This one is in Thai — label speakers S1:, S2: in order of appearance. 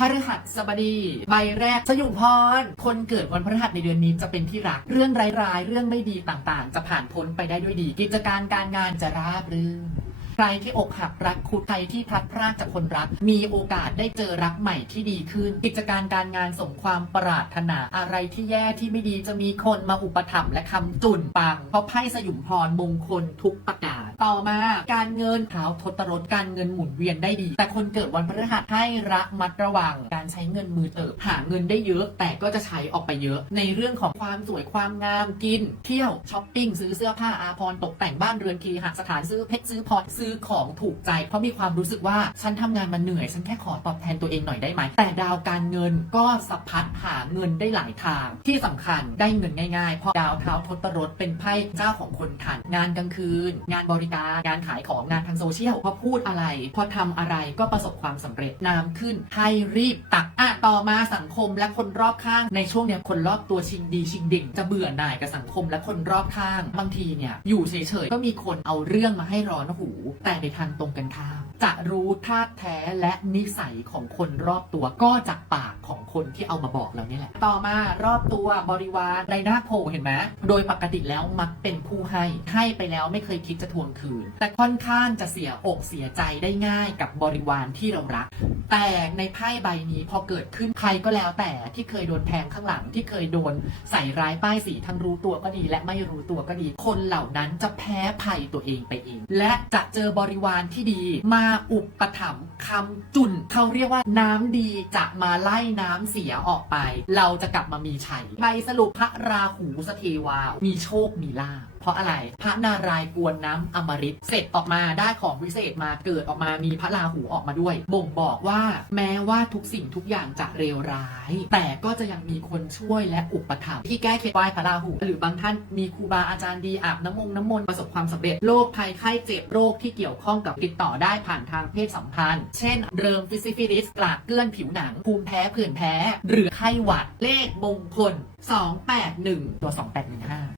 S1: พฤหัสบดีใบแรกสยุพร คนเกิดวันพฤหัสในเดือนนี้จะเป็นที่รัก เรื่องร้ายๆ เรื่องไม่ดีต่างๆ จะผ่านพ้นไปได้ด้วยดี กิจการการงานจะราบรื่น ใครที่อกหักรักคุดใครที่พลัดพรากจากคนรัก มีโอกาสได้เจอรักใหม่ที่ดีขึ้น กิจการการงานสมความปรารถนาอะไรที่แย่ที่ไม่ดีจะมีคนมาอุปถัมภ์และคำจุนปัง เพราะไพ่สยุมพรมงคลทุกประการต่อมาการเงินเท้าทศรถการเงินหมุนเวียนได้ดี แต่คนเกิดวันพฤหัสให้ระมัดระวัง การใช้เงินมือเติบหาเงินได้เยอะ แต่ก็จะใช้ออกไปเยอะ ในเรื่องของความสวยความงามกิน เที่ยวช้อปปิ้งซื้อเสื้อผ้าอาภรณ์ตกแต่งบ้านเรือนเคหสถานซื้อเพชรซื้อพลอยซื้อคือของถูกใจ เพราะมีความรู้สึกว่าฉันทำงานมาเหนื่อย ฉันแค่ขอตอบแทนตัวเองหน่อยได้ไหม แต่ดาวการเงินก็สะพัดหาเงินได้หลายทาง ที่สำคัญได้เงินง่ายๆ เพราะดาวเท้าทศรถเป็นไพ่เจ้าของคนทัน งานกลางคืน งานบริการ งานขายของ งานทางโซเชียล พอพูดอะไร พอทำอะไรก็ประสบความสำเร็จน้ำขึ้น ให้รีบตักอะต่อมาสังคมและคนรอบข้าง ในช่วงเนี้ยคนรอบตัวชิงดีชิงดิ่ง จะเบื่อหน่ายกับสังคมและคนรอบข้าง บางทีเนี่ยอยู่เฉยๆก็มีคนเอาเรื่องมาให้ร้อนหูแต่ในทางตรงกันข้าม จะรู้ท่าตุแท้และนิสัยของคนรอบตัวก็จากปากของคนที่เอามาบอกเรานี่แหละ ต่อมารอบตัวบริวารในหน้าโพเห็นไหมโดยปกติแล้วมักเป็นผู้ให้ให้ไปแล้วไม่เคยคิดจะทวงคืน แต่ค่อนข้างจะเสียอกเสียใจได้ง่ายกับบริวารที่เรารัก แต่ในไพ่ใบนี้พอเกิดขึ้นใครก็แล้วแต่ที่เคยโดนแทงข้างหลังที่เคยโดนใส่ร้ายป้ายสีทั้งรู้ตัวก็ดี และไม่รู้ตัวก็ดี คนเหล่านั้นจะแพ้ภัยตัวเองไปเอง และจะเจอบริวารที่ดี มาอุปถัมภ์คำจุนเขาเรียกว่าน้ำดีจะมาไล่น้ำเสียออกไป เราจะกลับมามีชัยใบสรุปพระราหูสเทวา มีโชคมีลาภ ราะอะไรพระนารายณ์กวนน้ำอมฤตเสร็จออกมาได้ของวิเศษมาเกิดออกมามีพระราหูออกมาด้วย บ่งบอกว่าแม้ว่าทุกสิ่งทุกอย่างจะเลวร้าย แต่ก็จะยังมีคนช่วยและอุปถัมภ์ที่แก้เคล็ดไหว้พระราหู หรือบางท่านมีครูบาอาจารย์ดีอาบน้ำมงน้ำมนต์ประสบความสำเร็จโรคภัยไข้เจ็บโรคที่เกี่ยวข้องกับติดต่อได้ผ่านทางเพศสัมพันธ์ เช่น เริมฟิซิฟิลิสกลากเกลื่อนผิวหนังภูมิแพ้ผื่นแพ้ หรือไข้หวัดเลขมงคล 281 ตัว 2815